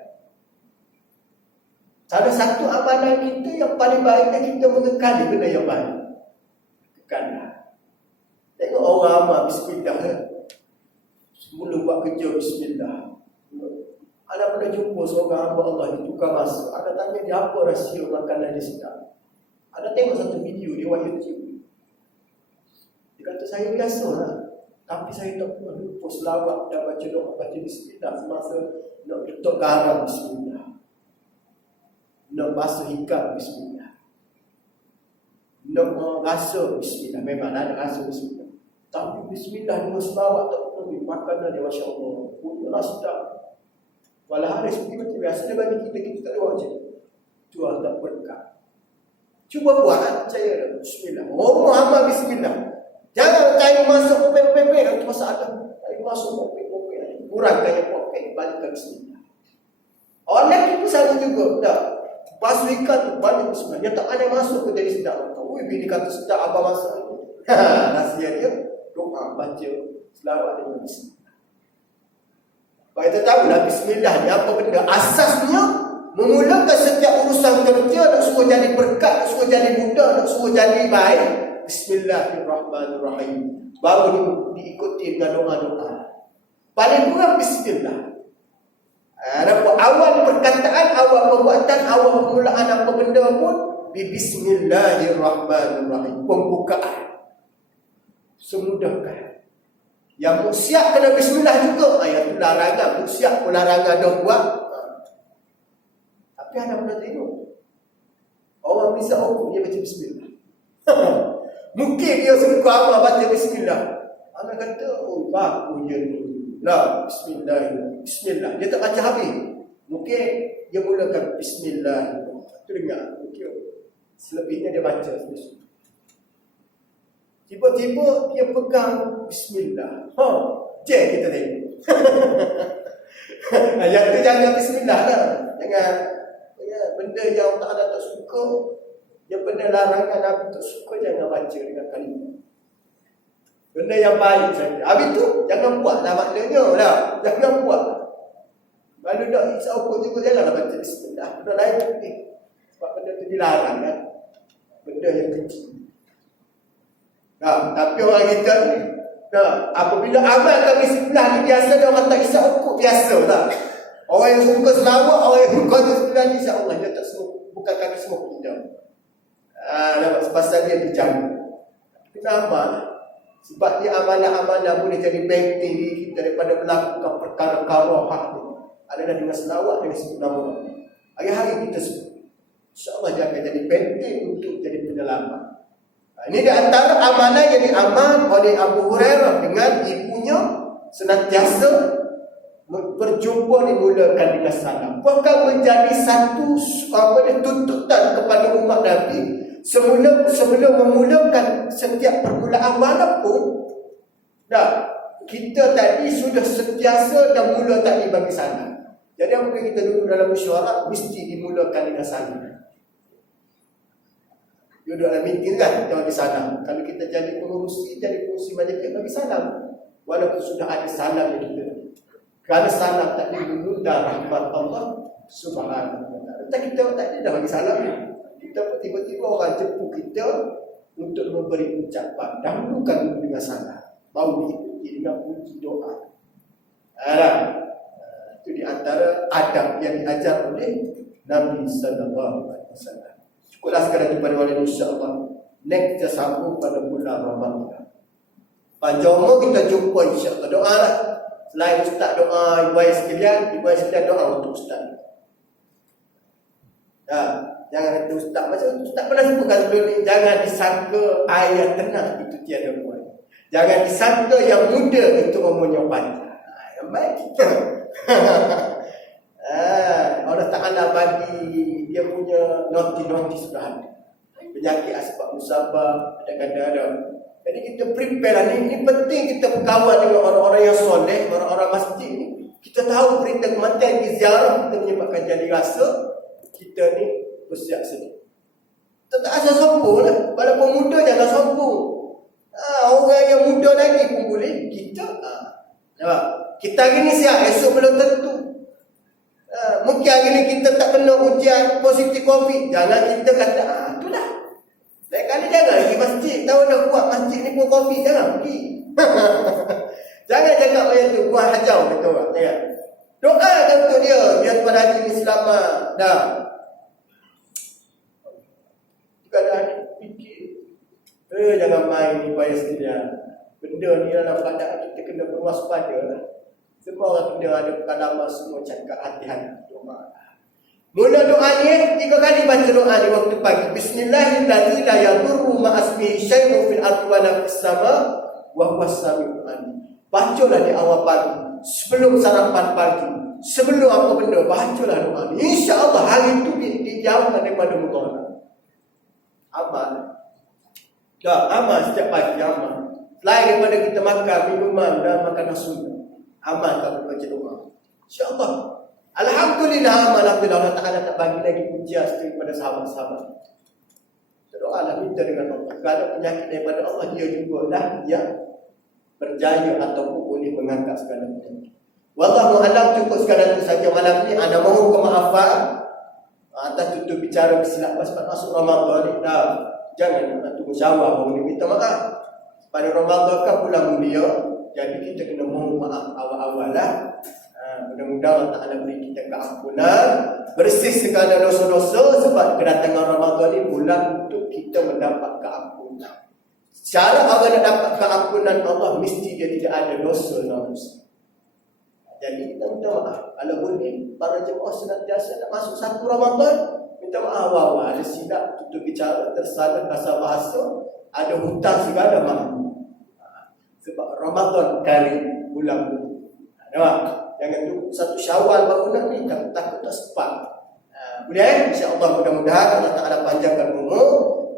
Salah satu amalan kita yang paling baiknya kita mengekali benda yang baik. Kekallah. Tengok orang amal bismillah. Semula buat kerja bismillah. Ada pernah jumpa seorang hamba Allah di tukar masa. Ada tanya dia apa rahsia makanan dia sedap. Ada tengok satu video dia buat YouTube. Dia kata saya biasa lah. Tapi saya tak pernah lupa selawat dan baca doa, baca bismillah semasa nak ketuk garam bismillah. Nak basuh ikan bismillah. Nak rasa bismillah. Memang ada rasa bismillah. Tapi bismillah dengan selawat tak pernah makanan dia Masya Allah. Punyalah sedap. Walau ada seperti macam biasa dia bagi kita tak ada wajib. Tuhan tak berkat. Cuba buat saya bismillah. Muhammad bismillah. Jangan cari masuk kopek-kopek itu masalah. Cari masuk kopek-kopek. Kurangkan yang kopek, balikkan bismillah. Orang lain pun sama juga. Tak. Basuh ikan tu balik bismillah. Dia tak ada masuk ke jadi sedap. Ui, bini kata sedap abang masak. Nasihat dia doa, baca selawat dengan bismillah. Kita tahulah bismillah ni apa benda. Asasnya memulakan setiap urusan kerja, nak suruh jadi berkat, nak suruh jadi mudah, nak suruh jadi baik. Bismillahirrahmanirrahim. Baru diikuti dengan doa-doa. Paling kurang bismillah. Awal perkataan, awal perbuatan, awal permulaan apa benda pun Bismillahirrahmanirrahim. Pembukaan. Semudahkan. Yang muksiat kena bismillah juga. Yang tu larangan. Muksiat pun larangan dah buat. Tapi ada pernah tengok orang bisa hukum dia baca bismillah. Mungkin dia suruh amal baca bismillah. Anak kata, oh bagusnya ni. Lah, bismillah. Dia tak baca habis. Mungkin dia mulakan bismillah. Tu dengar. Selebihnya dia baca. Tiba-tiba dia pegang bismillah. Cek kita tengok. Yang tu jangan bismillah lah. Jangan benda yang tak ada tak suka, yang benda larangan Nabi tak suka, jangan baca dengan kalimah. Benda yang baik saja. Habis tu jangan buat lah maknanya lah. Jangan buat. Kalau tak insya Allah juga janganlah baca bismillah. Benda lain penting. Sebab benda tu dilarang kan. Benda yang kecil. Tapi orang kita ni apabila amalkan bismillah ni biasa dia orang tak isyak hukum. Biasa lah. Orang yang suka selawat, orang yang suka bismillah ni insya Allah dia tak suruh. Bukan kami semua kita. Pasal dia berjaga. Kenapa? Sebab dia amalan-amalan boleh jadi benteng diri kita daripada melakukan perkara-perkara hak ni. Adalah dengan selawat, dengan sebut nama. Hari-hari kita sebut. InsyaAllah dia akan jadi benteng untuk jadi penyelamat. Ini di antara amalan yang diamal oleh Abu Hurairah dengan ibunya senantiasa berjumpa dimulakan dengan salam. Bahkan menjadi satu tuntutan kepada umat Nabi sebelum memulakan setiap permulaan walaupun kita tadi sudah sentiasa dan mula tadi bagi salam. Jadi apabila kita duduk dalam mesyuarat mesti dimulakan dengan salam. Duduk dalam meeting kan, kita bagi salam. Kalau kita jadi pengurusi majlis bagi salam. Walaupun sudah ada salam yang kita. Kerana salam tadi menunda rahmat Allah Subhanahu wa ta'ala. Kita tadi dah bagi salam. Kita tiba-tiba orang jemput kita untuk memberi ucapan. Dahulukan dengan salah, baru diikuti dengan puji doa. Itu di antara adab yang diajar oleh Nabi sallallahu alaihi wasallam. Cukuplah sekarang kepada wali insya-Allah. Next kita sambung pada bulan Ramadan. Panjang umur kita jumpa insya-Allah. Doa lah. Selain ustaz doa, ibu ayah sekalian doa untuk ustaz. Jangan kata ustaz macam ustaz pernah sebutkan sebelum ni, jangan disangka ayat tenang itu tiada buat. Jangan disangka yang muda itu umurnya panjang. Yang baik kita. Allah Ta'ala bagi dia punya noti-noti sudah ada. Penyakit asbab musabah, kadang-kadang ada. Jadi kita prepare lah. Ini penting kita berkawan dengan orang-orang yang soleh, orang-orang masjid ni. Kita tahu berita kematian di ziarah kita menyebabkan jadi rasa kita ni bersiap sedia. Kita tak asal sombong lah. Walaupun muda jangan sombong. Orang yang muda lagi pun boleh. Kita hari ni siap, esok belum tentu. Mungkin hari ni kita tak kena ujian positif COVID. Jangan kita kata, itulah. Lain kali jangan pergi masjid. Tahu dah buat masjid ni pun COVID. Jangan pergi. Jangan cakap macam tu. Buat hajau. Kata orang. Jangan. Doakan untuk dia. Biar Tuan Haji ni selamat. Dah. Kadang fikir. Jangan main ni payah sekalian. Benda ni dalam keadaan kita kena berwaspada lah. Semua orang kena ada pengalaman, semua cakap hati-hati doa. Mula doa ni 3 kali baca doa ni waktu pagi. Bismillahirrahmanirrahim. La yadurru ma'asmihi syai'un fil ardi wa la fis sama wa huwas samiul alim. Bacalah di awal pagi, sebelum sarapan pagi, sebelum apa benda, bacalah doa ni. Insya-Allah hari itu dijauhkan daripada mudarat. Amal. Amal setiap pagi amal. Selain daripada kita makan minuman dan makanan sunnah, amal kalau baca doa. InsyaAllah. Alhamdulillah, alhamdulillah Allah Ta'ala tak bagi lagi pujian kepada sahabat-sahabat. Doalah minta dengan Allah. Kalau penyakit daripada Allah, dia juga lah yang berjaya ataupun boleh mengangkat segala penyakit. Wallahu a'lam, cukup sekadar itu saja malam ni. Anda mohon kemaafan atas tutup bicara bersilap sebab masuk Ramadan ni. Jangan tunggu syawal baru minta maaf. Pada Ramadan kan bulan mulia, jadi kita kena mohon maaf awal-awal lah. Mudah-mudahan Allah Ta'ala beri kita keampunan, bersih segala dosa-dosa, sebab kedatangan Ramadan ni bulan untuk kita mendapat keampunan. Cara orang nak dapat keampunan Allah, mesti dia tidak ada dosa-dosa. Jadi kita minta maaf. Kalau boleh, para jemaah senantiasa nak masuk satu Ramadan, minta maaf awal-awal. Ada silap, tutup bicara, tersalah kasar bahasa, ada hutang segala maaf. Sebab Ramadan kali bulan ini. Jangan tunggu satu Syawal baru nak ni, takut tak sempat. Kemudian insya-Allah mudah-mudahan Allah Ta'ala panjangkan umur,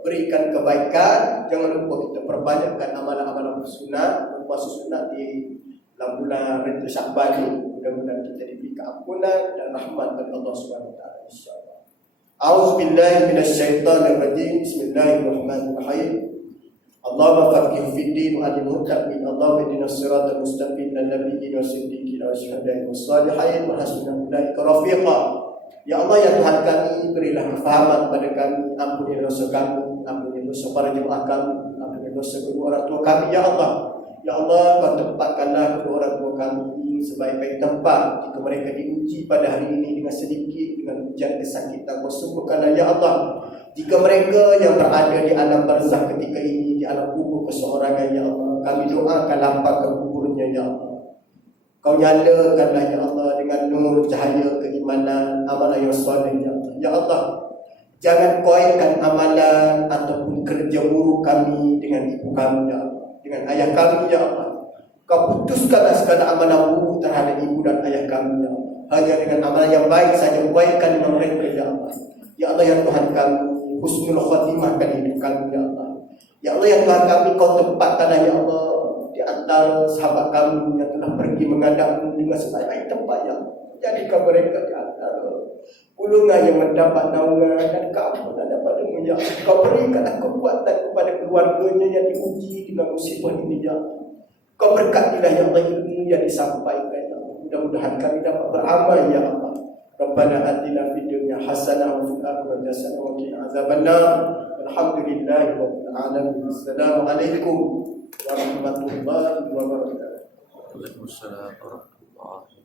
berikan kebaikan. Jangan lupa kita perbanyakkan amalan-amalan sunnah, puasa sunnah di dalam bulan Ramadan Sya'ban ni. Mudah-mudahan kita diberi keampunan dan rahmat dari Allah Subhanahu wa taala insya-Allah. A'udzubillahi minasyaitonirrajim. Bismillahirrahmanirrahim. Allahumma faqih fid din wa alimhu ta'min. Allahumma ihdinas siratal mustaqim lil nabiyyin wasiddiqin wasyuhada'i wassalihin wa hasuna ulaika rafiqa. Ya Allah, ya Tuhan kami, berilah kefahaman pada kami, ampuni dosa kami, ampuni dosa para jemaah kami, ampuni dosa kedua orang tua kami ya Allah. Ya Allah, Kau tempatkanlah kedua orang tua kami sebaik-baik tempat jika mereka diuji pada hari ini dengan sedikit, dengan ujian kesakitan. Kau sembuhkanlah ya Allah. Jika mereka yang berada di alam barzakh ketika ini, di alam kubur keseorangan ya Allah, kami doakan lapangkan kuburnya ya Allah. Kau nyalakanlah ya Allah dengan nur cahaya keimanan, amalan yang soleh ya Allah. Ya Allah, jangan koyakkan amalan ataupun kerja buruk kami dengan ibu kami ya Allah, dengan ayah kami ya Allah. Kau putuskanlah segala amalan buruk terhadap ibu dan ayah kami ya Allah. Hanya dengan amalan yang baik saja, koyakkan dengan mereka ya Allah. Ya Allah ya Tuhan kami, husnul khatimahkan hidup kami ya Allah. Ya Allah ya Tuhan kami, Kau tempatkanlah ya Allah di antara sahabat kami yang telah pergi menghadapmu dengan sebaik-baik tempat ya Allah. Jadikan mereka di antara golongan yang mendapat naungan dan keampunan daripada-Mu ya Allah. Kau berikanlah kekuatan kepada keluarganya yang diuji dengan musibah ini ya Allah. Kau berkatilah ya Allah ilmu yang disampaikan ya Allah. Mudah-mudahan kami dapat beramal ya Allah. Rabbana atina fid dunya hasanah wa fil akhirati hasanah wa qina azabannar. Walhamdulillahirabbil alamin. Assalamualaikum warahmatullahi wabarakatuh. Waalaikumsalam warahmatullahi wabarakatuh.